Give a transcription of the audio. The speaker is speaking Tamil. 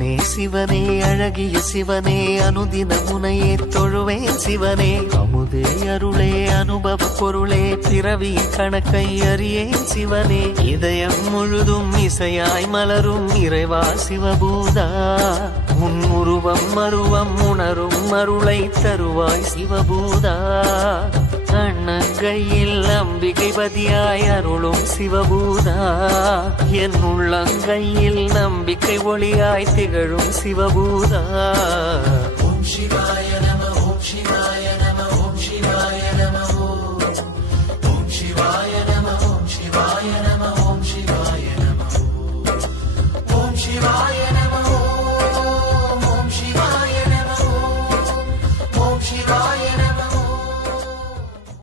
சிவனே சிவனே அழகிய சிவனே அனுதின முனையே தொழுவேன் சிவனே அமுதே அருளே அனுபவ பொருளே பிறவியின் கணக்கை அறியேன் சிவனே இதயம் முழுதும் இசையாய் மலரும் இறைவா சிவபூதா உன் உருவம் மருவம் உணரும் அருளை தருவாய் சிவபூதா அண்ணங்கையில் அம்பிகை பதியாய் அருளும் சிவபூதா என் உள்ளங்கையில் நம்பிக்கை ஒளியாய் திகழும் சிவபூதா. ஓம் சிவாய